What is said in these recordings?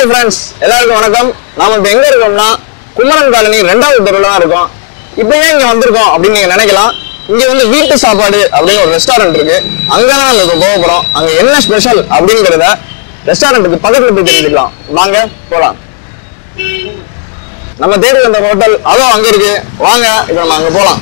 Hi friends, எல்லாருக்கும் வணக்கம். நாம இப்ப எங்க இருக்கோம்னா குமரன் காலனி 2வது தெருவுல தான் இருக்கோம். இப்போ ஏன் இங்க வந்திருக்கோம் அப்படின்னு நீங்க நினைக்கலாம். இங்க வந்து வீட்டு சாப்பாடு அப்படின்னு ஒரு ரெஸ்டாரண்ட் இருக்கு. அங்க தான் நம்ம போக போறோம். அங்க என்ன ஸ்பெஷல் அப்படிங்கறத ரெஸ்டாரண்ட்டுக்கு பக்கத்துல போய் தெரிஞ்சுக்கலாம். வாங்க போலாம். நம்ம தேடி வந்த ஹோட்டல் அதோ அங்க இருக்கு. வாங்க இப்போ நம்ம அங்க போலாம்.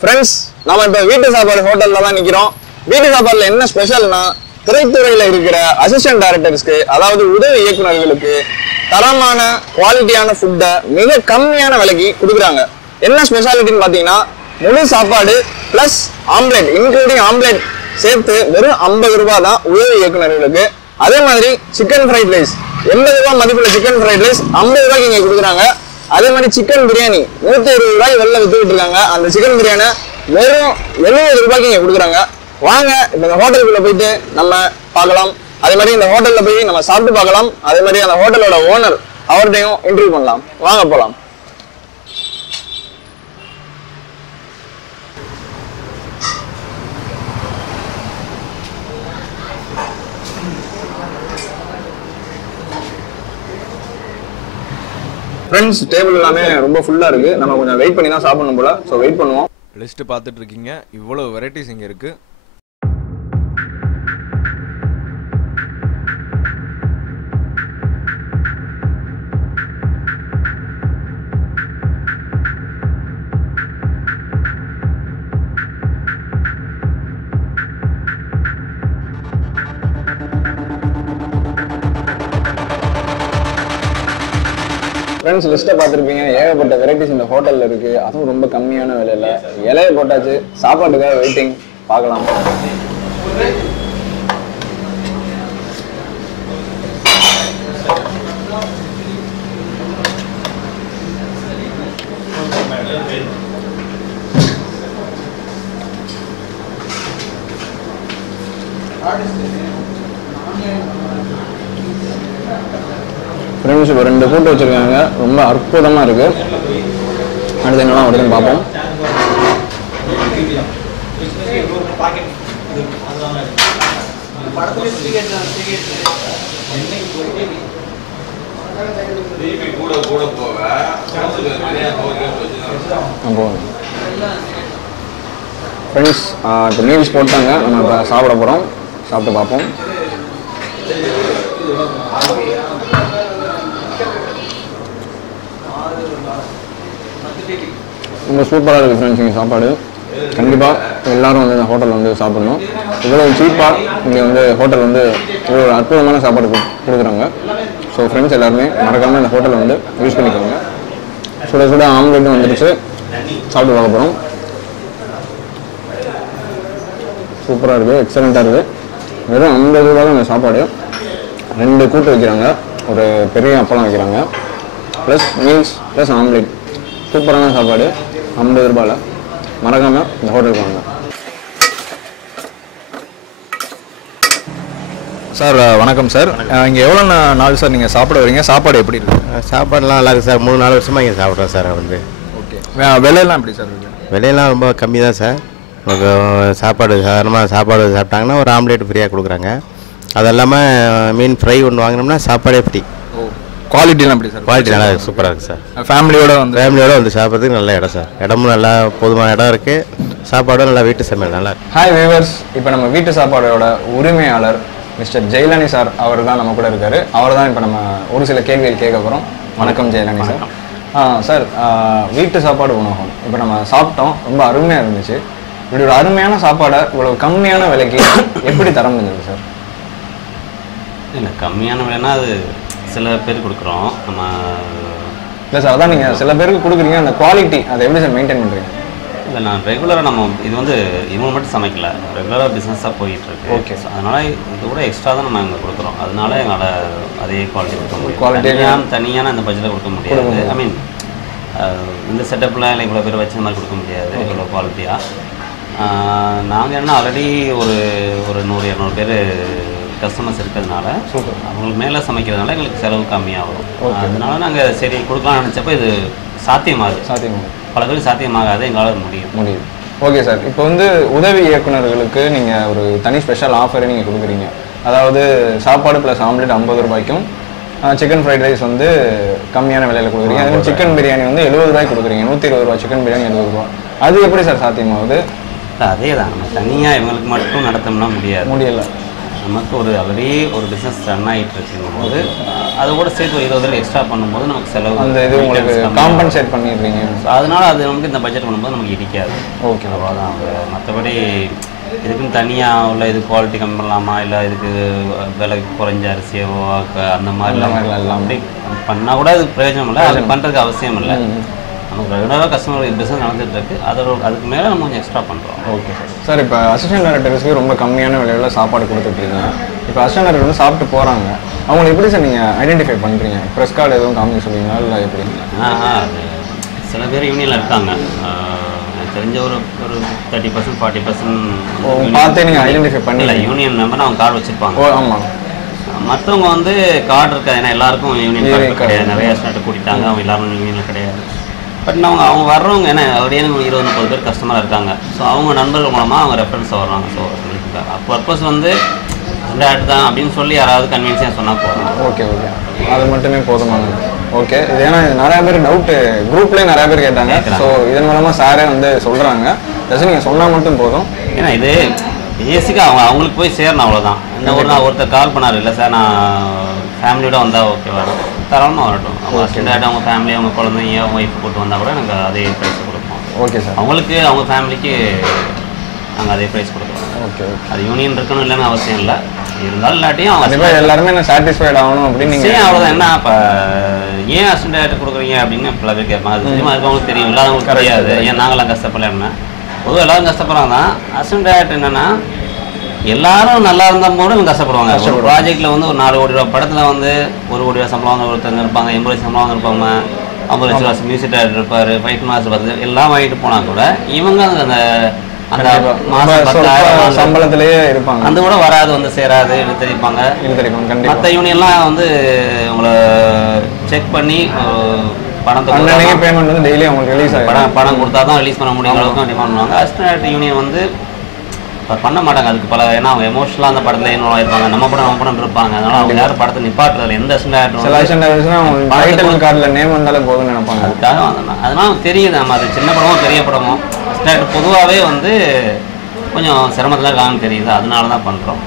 ஃப்ரெண்ட்ஸ், நம்ம இப்போ வீட்டு சாப்பாடு ஹோட்டலில் தான் நிற்கிறோம். வீட்டு சாப்பாடில் என்ன ஸ்பெஷல்னா திரைத்துறையில் இருக்கிற அசிஸ்டன்ட் டைரக்டர்ஸ்க்கு, அதாவது உதவி இயக்குநர்களுக்கு தரமான குவாலிட்டியான ஃபுட்டை மிக கம்மியான விலைக்கு கொடுக்குறாங்க. என்ன ஸ்பெஷாலிட்டின்னு பார்த்தீங்கன்னா முழு சாப்பாடு ப்ளஸ் ஆம்லேட், இன்க்ளூடிங் ஆம்லேட் சேர்த்து வெறும் 50 ரூபா தான் உதவி இயக்குநர்களுக்கு. அதே மாதிரி சிக்கன் ஃப்ரைட் ரைஸ் 80 ரூபா மதிப்புள்ள சிக்கன் ஃப்ரைட் ரைஸ் 50 ரூபாய்க்கு இங்கே கொடுக்குறாங்க. அதே மாதிரி சிக்கன் பிரியாணி 120 ரூபாய்க்கு வெளில வித்துக்கிட்டு இருக்காங்க. அந்த சிக்கன் பிரியாணி வெறும் 70 ரூபாய்க்கு இங்கே கொடுக்குறாங்க. வாங்க இப்போ இந்த ஹோட்டலுக்குள்ள போயிட்டு நம்ம பார்க்கலாம். அதே மாதிரி இந்த ஹோட்டலில் போய் நம்ம சாப்பிட்டு பார்க்கலாம். அதே மாதிரி அந்த ஹோட்டலோட ஓனர் அவர்கிட்டையும் இன்டர்வியூ பண்ணலாம். வாங்க போகலாம். ஃப்ரெண்ட்ஸ், டேபிள் எல்லாமே ரொம்ப ஃபுல்லாக இருக்குது. நம்ம கொஞ்சம் வெயிட் பண்ணி தான் சாப்பிடணும் போல. ஸோ வெயிட் பண்ணுவோம். லிஸ்ட்டு பார்த்துட்டு இருக்கீங்க. இவ்வளோ வெரைட்டிஸ் இங்கே இருக்குது. ஃப்ரெண்ட்ஸ், லிஸ்ட்டை பார்த்துருப்பீங்க. ஏகப்பட்ட வெரைட்டிஸ் இந்த ஹோட்டலில் இருக்குது. அதுவும் ரொம்ப கம்மியான விலையில். இலையை போட்டாச்சு. சாப்பாட்டுக்காக வெயிட்டிங். பார்க்கலாம். ஃப்ரெண்ட்ஸ், இப்போ 2 கூட்டு வச்சுருக்காங்க. ரொம்ப அற்புதமாக இருக்குது. அடுத்து என்னெல்லாம் வருதுன்னு பார்ப்போம். ஃப்ரெண்ட்ஸ், இப்போ மீல்ஸ் போட்டாங்க. நம்ம இப்போ சாப்பிட போகிறோம். சாப்பிட்டு பார்ப்போம். ரொம்ப சூப்பராக இருக்குது ஃப்ரெண்ட்ஸ். இங்கே சாப்பாடு கண்டிப்பாக எல்லோரும் வந்து இந்த ஹோட்டலில் வந்து சாப்பிடணும். இவ்வளோ சீப்பாக இங்கே வந்து ஹோட்டல் வந்து இவ்வளோ ஒரு அற்புதமான சாப்பாடு கொடுக்குறாங்க. ஸோ ஃப்ரெண்ட்ஸ், எல்லாருமே மறக்காமல் இந்த ஹோட்டலை வந்து யூஸ் பண்ணிக்கோங்க. சுட சுட ஆம்லேட்டும் வந்துடுச்சு. சாப்பிட்டு பார்க்க போகிறோம். சூப்பராக இருக்குது. எக்ஸலண்ட்டாக இருக்குது. வெறும் 50 ரூபா தான் இந்த சாப்பாடு. 2 கூட்டு வைக்கிறாங்க. ஒரு பெரிய அப்பளம் வைக்கிறாங்க. Plus meals plus omelette. சூப்பரான சாப்பாடு 50 ரூபாயில். மறக்காமல் இந்த ஹோட்டலுக்கு வாங்க. சார் வணக்கம் சார். இங்கே எவ்வளோ நாள் சார் நீங்கள் சாப்பிட வரீங்க? சாப்பாடு எப்படி இருக்குது? சாப்பாடுலாம் நல்லா இருக்குது சார். 3-4 வருஷமாக இங்கே சாப்பிட்றோம் சார். வந்து ஓகே. விலையெல்லாம் எப்படி சார் இருக்குது? விலையெல்லாம் ரொம்ப கம்மி தான் சார். சாப்பாடு சாதாரணமாக சாப்பாடு சாப்பிட்டாங்கன்னா ஒரு ஆம்லேட் ஃப்ரீயாக கொடுக்குறாங்க. அது இல்லாமல் மீன் ஃப்ரை ஒன்று வாங்கினோம்னா சாப்பாடே ஃப்ரீ. குவாலிட்டிலாம் எப்படி சார்? குவாலிட்டி நல்லா இருக்குது. சூப்பராக இருக்குது சார். ஃபேமிலியோடு வந்து சாப்பிட்றதுக்கு நல்ல இடம் சார். இடமும் நல்லா போதுமான இடம் இருக்குது. சாப்பாடும் நல்லா வீட்டு சமையல் நல்லா இருக்குது. ஹாய் வியூவர்ஸ், இப்போ நம்ம வீட்டு சாப்பாடோட உரிமையாளர் மிஸ்டர் ஜெயலனி சார் அவர் தான் நம்ம கூட இருக்காரு. அவர் தான் இப்போ நம்ம ஒரு சில கேள்விகள் கேட்க போகிறோம். வணக்கம் ஜெயலனி சார். சார், வீட்டு சாப்பாடு உணவகம் இப்போ நம்ம சாப்பிட்டோம். ரொம்ப அருமையாக இருந்துச்சு. இப்படி ஒரு அருமையான சாப்பாடை இவ்வளோ கம்மியான விலைக்கு எப்படி தர முடிஞ்சது சார்? இல்லை, கம்மியான விலைன்னா அது சில பேர் கொடுக்குறோம் நம்ம. இல்லை சார், அதான் நீங்கள் சில பேருக்கு கொடுக்குறீங்க. அந்த குவாலிட்டி அதை எப்படி சார் மெயின்டைன் பண்ணுறீங்க? இல்லை, நான் ரெகுலராக நம்ம இது வந்து இவங்க மட்டும் சமைக்கல, ரெகுலராக பிஸ்னஸாக போயிட்டுருக்கு. ஓகே. அதனால் இது கூட எக்ஸ்ட்ரா தான் நம்ம இங்கே கொடுக்குறோம். அதனால எங்களால் அதே குவாலிட்டி கொடுக்க முடியும். குவாலிட்டி தனியான அந்த பட்ஜெட்டில் கொடுக்க முடியாது. ஐ மீன் இந்த செட்டப்பில் இல்லை இவ்வளோ பேர் வச்ச மாதிரி கொடுக்க முடியாது இவ்வளோ குவாலிட்டியாக. நாங்கள் என்ன ஆல்ரெடி ஒரு 100-200 பேர் கஸ்டமர்ஸ் இருக்கிறதுனால அவங்களுக்கு மேலே சமைக்கிறதுனால எங்களுக்கு செலவு கம்மியாகும். அதனால நாங்கள் சரி கொடுக்கலாம்னு நினச்சப்போ இது சாத்தியமாகுது. பல பேருக்கு சாத்தியமாகாது, எங்களால் முடியுது. ஓகே சார், இப்போ வந்து உதவி இயக்குநர்களுக்கு நீங்கள் ஒரு தனி ஸ்பெஷல் ஆஃபரை நீங்கள் கொடுக்குறீங்க. அதாவது சாப்பாடு ப்ளஸ் ஆம்லெட் 50 ரூபாய்க்கும், சிக்கன் ஃப்ரைட் ரைஸ் வந்து கம்மியான விலையில் கொடுக்குறீங்க. அதே மாதிரி சிக்கன் பிரியாணி வந்து 70 ரூபாய்க்கு கொடுக்குறீங்க. 120 ரூபா சிக்கன் பிரியாணி 70 ரூபா. அது எப்படி சார் சாத்தியமாகுது? அதே தான், நம்ம தனியாக இவங்களுக்கு மட்டும் நடத்தோம்னா முடியல. நமக்கு ஆல்ரெடி ஒரு பிஸ்னஸ் ரன் ஆகிட்டு இருக்கும்போது அதை கூட சேர்த்து 20 எக்ஸ்ட்ரா பண்ணும்போது நமக்கு செலவு அந்த இது உங்களுக்கு காம்பன்சேட் பண்ணிடுறீங்க. அதனால அது நமக்கு இந்த பட்ஜெட் பண்ணும்போது நமக்கு இடிக்காது. ஓகே, அவ்வளோதான். மற்றபடி இதுக்குன்னு தனியாக உள்ள இது குவாலிட்டி கம்மி பண்ணலாமா, இல்லை இதுக்கு விலை குறைஞ்ச அரிசியோ அந்த மாதிரிலாம் அப்படி பண்ணால் கூட அது பிரயோஜனம் இல்லை, அது பண்ணுறதுக்கு அவசியம் இல்லை. நமக்கு ரெகுலராக கஸ்டமர் பிஸ்னஸ் நடந்துட்டு இருக்கு, அதுக்கு மேலே நம்ம கொஞ்சம் எக்ஸ்ட்ரா பண்ணுறோம். ஓகே சார், இப்போ அசிஸ்டன்ட் டைரக்டர்ஸ்க்கு ரொம்ப கம்மியான விலையில் சாப்பாடு கொடுத்துட்ருக்கீங்க. இப்போ அசிஸ்டன்ட் டைரக்டர் வந்து சாப்பிட்டு போகிறாங்க, அவங்களை எப்படி சார் நீங்கள் ஐடென்டிஃபை பண்ணுறீங்க? ப்ரெஸ் கார்டு எதுவும் காமிக்க சொல்லுவீங்களா இல்லை எப்படி? சில பேர் யூனியனில் இருக்காங்க, தெரிஞ்ச ஒரு 30% 40% பார்த்தே நீங்கள் ஐடென்டிஃபை பண்ணல. யூனியன் மெம்பர் அவங்க கார்டு வச்சுருப்பாங்க. ஆமாம். மற்றவங்க வந்து கார்டு இருக்காது, ஏன்னா எல்லாருக்கும் யூனியன் கார்டு கிடையாது. நிறைய ஸ்டார்ட் கூட்டிட்டாங்க, அவங்க எல்லாரும் யூனியனில் கிடையாது. பட் அவங்க வர்றவங்க ஏன்னா அப்படியே 20-30 பேர் கஸ்டமராக இருக்காங்க. ஸோ அவங்க நண்பர்கள் மூலமாக அவங்க ரெஃபரன்ஸாக வர்றாங்க. ஸோ பர்பஸ் வந்து ஸ்டார்ட் தான் அப்படின்னு சொல்லி யாராவது கன்வீன்ஸாக சொன்னால் போதும். ஓகே, அது மட்டுமே போதுமானது. ஓகே, இது ஏன்னா நிறையா பேர் டவுட்டு குரூப்லேயே நிறையா பேர் கேட்டாங்க. ஸோ இதன் மூலமாக சாரே வந்து சொல்கிறாங்க, ஜஸ்ட் நீங்கள் சொன்னால் மட்டும் போதும். ஏன்னா இது பேசிக்காக அவங்களுக்கு போய் சேரணும், அவ்வளோதான். இந்த ஒருத்தர் கால் பண்ணார், இல்லை சார் நான் ஃபேமிலியோட வந்தால் ஓகேவா, தாராளமாக வரட்டும். அவங்க ஹஸ்பண்ட், அவங்க ஃபேமிலி, அவங்க குழந்தைங்க, அவங்க ஒய்ஃப் போட்டு வந்தால் கூட நாங்கள் அதே ப்ரைஸ் கொடுப்போம். ஓகே சார், அவங்களுக்கு அவங்க ஃபேமிலிக்கு நாங்கள் அதே ப்ரைஸ் கொடுக்குறோம். ஓகே, அது யூனியன் இருக்கணும் இல்லைன்னு அவசியம் இல்லை, இருந்தாலும் இல்லாட்டியும் அவங்க எல்லாருமே நான் சாட்டிஸ்ஃபைட் ஆகணும் அப்படின்னு நீங்கள் அவ்வளோதான். என்ன இப்போ ஏன் அசிஸ்டன்ட் டைரக்டர் கொடுக்குறீங்க அப்படின்னு பல பேர் கேட்பாங்க. அது தெரியுமா இருக்கவங்களுக்கு தெரியும், இல்லாதவங்களுக்கு தெரியாது. ஏன் நாங்களாம் கஷ்டப்படலன்னா பொதுவாக எல்லாரும் கஷ்டப்படுறாங்க தான். அசிஸ்டன்ட் டைரக்டர் என்னென்னா எல்லாரும் நல்லா இருந்தால் போது இவங்க கஷ்டப்படுவாங்க. ஒரு ப்ராஜெக்டில் வந்து ஒரு 4 கோடி ரூபா படத்தில் வந்து 1 கோடி ரூபா சம்பளம் வாங்க ஒருத்தங்க இருப்பாங்க, 80 லட்சம் சம்பளம் வாங்கிருப்பாங்க, 50 லட்ச ரூபா மியூசிக் டைரக்டர் இருப்பார், ஃபைட் மாஸ்டர் பார்த்து எல்லாம் வாங்கிட்டு போனால் கூட இவங்க அந்த மாதம் சம்பளத்திலேயே இருப்பாங்க. அந்த கூட வராது, வந்து சேராது, இழுத்தடிப்பாங்க. மற்ற யூனியன்லாம் வந்து உங்களை செக் பண்ணி பணத்தை பேமெண்ட் வந்து டெய்லி அவங்களுக்கு ரிலீஸ் ஆகும். பணம் கொடுத்தா தான் ரிலீஸ் பண்ண முடியும் அளவுக்கு டிமாண்ட் பண்ணுவாங்க. அசிஸ்டன்ட் யூனியன் வந்து பண்ண மாட்டாங்க. அதுக்கு பல ஏன்னா அவங்க எமோஷனலாக அந்த படத்தில் இன்வால்வ் ஆயிருப்பாங்க, நம்ம படம் இருப்பாங்க. அதனால அவங்க யாரும் படத்தை நிப்பாட்டுறது எந்த கார்டில் நேம் வந்தாலே போதும்னு நினைப்பாங்க. அதுக்காக அதனால தெரியுது நம்ம அது சின்ன படமோ பெரிய படமோ அசிஸ்டன்ட் பொதுவாகவே வந்து கொஞ்சம் சிரமத்தில் இருக்காங்கன்னு தெரியுது. அதனால தான் பண்ணுறோம்.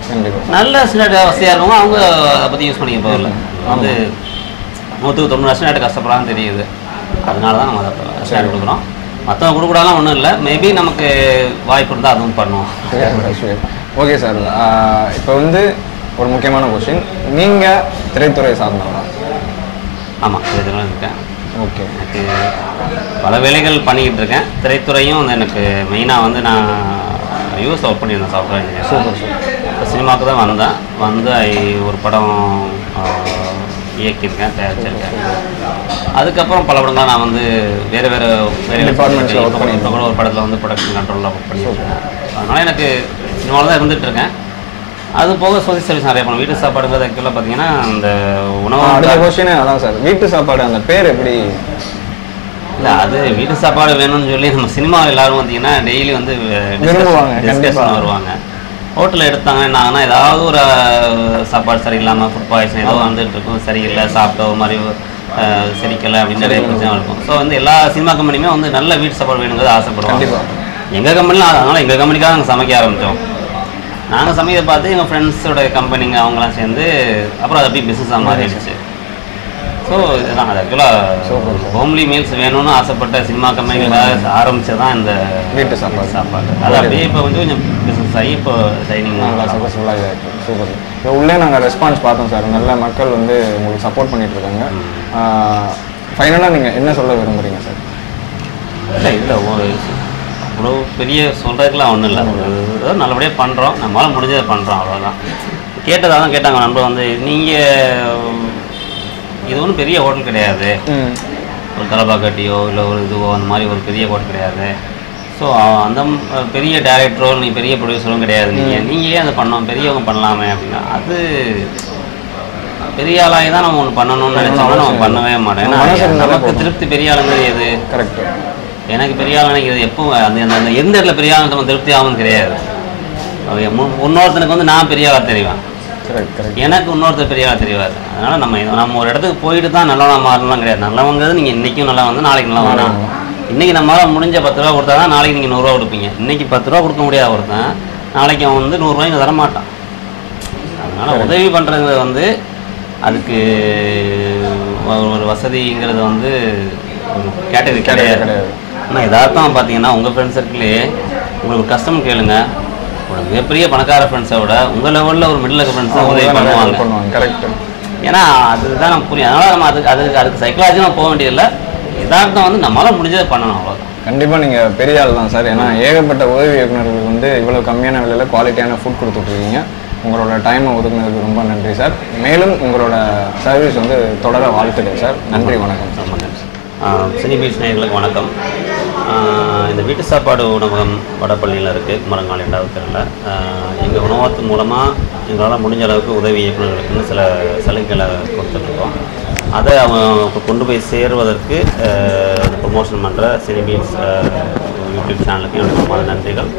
நல்ல அசிஸ்டன்ட் வசதியாக இருக்கவங்க அவங்க அதை பற்றி யூஸ் பண்ணிக்க போகல. வந்து 190 அசிஸ்டன்ட் கஷ்டப்படான்னு தெரியுது. அதனால தான் நம்ம அதை அசிஸ்டன்ட் கொடுக்குறோம். மற்றவங்க கொடுக்கூடாலாம் ஒன்றும் இல்லை, மேபி நமக்கு வாய்ப்பு இருந்தால் அதுவும் பண்ணுவோம். ஓகே சார், இப்போ வந்து ஒரு முக்கியமான கொஸ்டின், நீங்கள் திரைத்துறை சார்ந்தவங்களா? ஆமாம், திரைத்துறை இருக்கேன். ஓகே, எனக்கு பல வேலைகள் பண்ணிக்கிட்டு இருக்கேன். திரைத்துறையும் வந்து எனக்கு மெயினாக வந்து நான் யூஎஸ் ஒர்க் பண்ணியிருந்தேன், சாஃப்ட்வேர் இன்ஜினியர். இப்போ சினிமாவுக்கு தான் வந்து ஒரு படம் இயக்கியிருக்கேன், தயாரிச்சிருக்கேன். அதுக்கப்புறம் பல படங்கள் நான் வந்து வேறு டிபார்ட்மெண்ட்ஸில் ஒர்க் பண்ணி இப்போ கூட ஒரு படத்தில் வந்து ப்ரொடக்ஷன் கண்ட்ரோலில் ஒர்க் பண்ணியிருக்கேன். அதனால் எனக்கு சினிமாவில் தான் இருந்துகிட்ருக்கேன். அது போக சோசியல் சர்வீஸ் நிறைய பண்ணுவோம். வீட்டு சாப்பாடுங்கிறது ஆக்சுவலாக பார்த்தீங்கன்னா அந்த உணவு கொஸ்டினே அதான் சார், வீட்டு சாப்பாடு அந்த பேர் எப்படி? இல்லை, அது வீட்டு சாப்பாடு வேணும்னு சொல்லி நம்ம சினிமாவில் எல்லோரும் பார்த்தீங்கன்னா டெய்லி வந்து டிஸ்கஷன் வருவாங்க. ஹோட்டலில் எடுத்தாங்க என்ன ஆகுனா ஏதாவது ஒரு சாப்பாடு சரியில்லாமல் ஃபுட் பாய்சன் ஏதோ வந்துட்டு இருக்கும், சரியில்லை, சாப்பிட்ட ஒரு மாதிரி சரிக்கலை அப்படின்னு நிறைய பிரச்சனை இருக்கும். ஸோ வந்து எல்லா சினிமா கம்பெனியுமே வந்து நல்ல வீட்டு சாப்பாடு வேணுங்கிறது ஆசைப்படுவாங்க. எங்கள் கம்பெனிலாம் அதனால் எங்கள் கம்பெனிக்காக நாங்கள் சமைக்க ஆரம்பித்தோம். நாங்கள் சமைக்க பார்த்து எங்கள் ஃப்ரெண்ட்ஸோட கம்பெனிங்க அவங்களாம் சேர்ந்து அப்புறம் அது அப்படியே பிஸ்னஸாக மாறிடுச்சு. ஸோ இதுதான் அது ஆக்சுவலாக ஹோம்லி மீல்ஸ் வேணும்னு ஆசைப்பட்ட சினிமா கம்பெனிகளாக ஆரம்பித்தது தான் இந்த வீட்டு சாப்பாடு. அது அப்படியே இப்போ கொஞ்சம் பிஸ்னஸ் ஆகி இப்போ டைனிங் சக்ஸஸ்ஃபுல்லாக இருக்குது. சூப்பர். இப்போ உள்ளே நாங்கள் ரெஸ்பான்ஸ் பார்த்தோம் சார், நல்ல மக்கள் வந்து உங்களுக்கு சப்போர்ட் பண்ணிகிட்ருக்காங்க. ஃபைனலாக நீங்கள் என்ன சொல்ல விரும்புகிறீங்க சார்? இல்லை அவ்வளோ பெரிய சொல்கிறதுக்குலாம் ஒன்றும் இல்லை, ஏதோ நல்லபடியாக பண்ணுறோம், நம்மளால் முடிஞ்சதை பண்ணுறோம், அவ்வளோதான். கேட்டதாக தான் கேட்டாங்க நண்பர் வந்து, நீங்கள் இது ஒன்றும் பெரிய ஹோட்டல் கிடையாது, ஒரு தலபாக்கட்டியோ இல்லை ஒரு இதுவோ அந்த மாதிரி ஒரு பெரிய ஹோட்டல் கிடையாது. ஸோ ஸோ அந்த பெரிய டேரக்டரோ நீ பெரிய ப்ரொடியூசரும் கிடையாது, நீங்களே அதை பண்ணோம் பெரியவங்க பண்ணலாமே அப்படின்னா அது பெரிய ஆளாகி தான் நம்ம ஒன்று பண்ணணும்னு நினச்சோம்னா நம்ம பண்ணவே மாட்டோம். ஏன்னா நமக்கு திருப்தி பெரிய ஆளுங்கிறது எது? கரெக்ட். எனக்கு பெரிய ஆள் நினைக்கிறது எப்போ அந்த அந்த எந்த இடத்துல பெரிய ஆள் நம்ம திருப்தி ஆகும்னு கிடையாது. இன்னொருத்தனுக்கு வந்து நான் பெரிய ஆளாக தெரிவேன், எனக்கு இன்னொருத்தர் பெரிய ஆளாக தெரியாது. அதனால் நம்ம ஒரு இடத்துக்கு போயிட்டு தான் நல்லவனா மாறணும்லாம் கிடையாது. நல்லவங்கிறது நீங்கள் இன்றைக்கும் நல்லா வந்து நாளைக்கு நல்லா வேணாம். இன்றைக்கி நம்மளால் முடிஞ்ச 10 ரூபா கொடுத்தா தான் நாளைக்கு நீங்கள் 100 ரூபா கொடுப்பீங்க. இன்றைக்கி 10 ரூபா கொடுக்க முடியாத ஒருத்தன் நாளைக்கு அவன் வந்து 100 ரூபாய்க்கு தரமாட்டான். அதனால் உதவி பண்ணுறது வந்து அதுக்கு ஒரு வசதிங்கிறது வந்து ஒரு கேட்டகரி கிடையாது. ஆனால் எதார்த்தம் பார்த்தீங்கன்னா உங்கள் ஃப்ரெண்ட்ஸ் சர்க்கிளே உங்களுக்கு கஷ்டம் கேளுங்க, ஒரு மிகப்பெரிய பணக்கார ஃப்ரெண்ட்ஸை விட உங்கள் லெவலில் ஒரு மிடில் இருக்க ஃப்ரெண்ட்ஸ் தான் உதவி பண்ணுவாங்க. கரெக்ட். ஏன்னா அதுதான் நம்ம புரியும். அதனால் நம்ம அதுக்கு சைக்கலாஜி நம்ம போக வேண்டியதில்லை. எதார்த்தம் வந்து நம்மளால் முடிஞ்சதை பண்ணணும், அவ்வளோதான். கண்டிப்பாக நீங்கள் பெரிய ஆள் தான் சார். ஏன்னா ஏகப்பட்ட உதவி இயக்குநர்களுக்கு வந்து இவ்வளோ கம்மியான விலையில் குவாலிட்டியான ஃபுட் கொடுத்துட்ருக்கீங்க. உங்களோட டைமை ஒதுக்குனதுக்கு ரொம்ப நன்றி சார். மேலும் உங்களோட சர்வீஸ் வந்து தொடர வாழ்த்துக்கள் சார். நன்றி, வணக்கம். ரொம்ப நன்றி. சினி பீச் நேயர்களுக்கு வணக்கம். இந்த வீட்டு சாப்பாடு உணவகம் வடபள்ளியில் இருக்குது, குமரங்கால் 2வது தெருவில். எங்கள் உணவகத்து மூலமாக எங்களால் முடிஞ்ச அளவுக்கு உதவி இயக்குநர்களுக்குன்னு சில சலுகைகளை கொடுத்துட்ருக்கோம். அதை அவங்க கொண்டு போய் சேருவதற்கு ப்ரொமோஷன் பண்ணுற சினி பீச் யூடியூப் சேனலுக்கு என்னோட நன்றிகள்.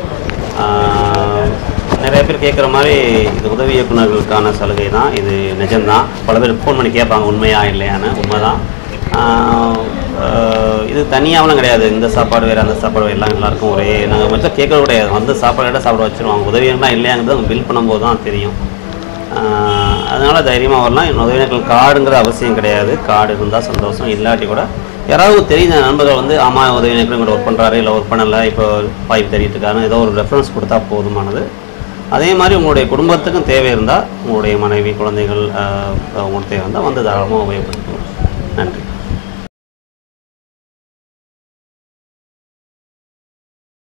நிறைய பேர் கேட்குற மாதிரி இது உதவி இயக்குநர்களுக்கான சலுகை தான், இது நிஜம்தான். பல பேர் ஃபோன் பண்ணி கேட்பாங்க உண்மையா இல்லையான்னு. உண்மை தான். இது தனியாகலாம் கிடையாது. இந்த சாப்பாடு வேறு அந்த சாப்பாடு வேறு எல்லாம் எல்லாருக்கும் ஒரே நாங்கள் மட்டும் கேட்கறது கிடையாது. வந்து சாப்பாடு சாப்பிட வச்சுருவாங்க. உதவியெல்லாம் இல்லையாங்கிறது அவங்க பில் பண்ணும்போது தான் தெரியும். அதனால் தைரியமாக வரலாம். உதவியாளர்கள் கார்டுங்கிற அவசியம் கிடையாது. கார்டு இருந்தால் சந்தோஷம், இல்லாட்டி கூட யாராவது தெரிஞ்ச நண்பர்கள் வந்து ஆமாம் உதவியாளர்கள் இங்கே ஒர்க் பண்ணுறாரு இல்லை ஒர்க் பண்ணலை இப்போ வாய்ப்பு தெரிவிட்டு இருக்காருன்னு ஏதோ ஒரு ரெஃபரன்ஸ் கொடுத்தா போதுமானது. அதே மாதிரி உங்களுடைய குடும்பத்துக்கும் தேவை இருந்தால் உங்களுடைய மனைவி குழந்தைகள் உங்களுக்கு தேவை இருந்தால் வந்து தாராளமாக உபயோகப்படுத்துவோம். நன்றி.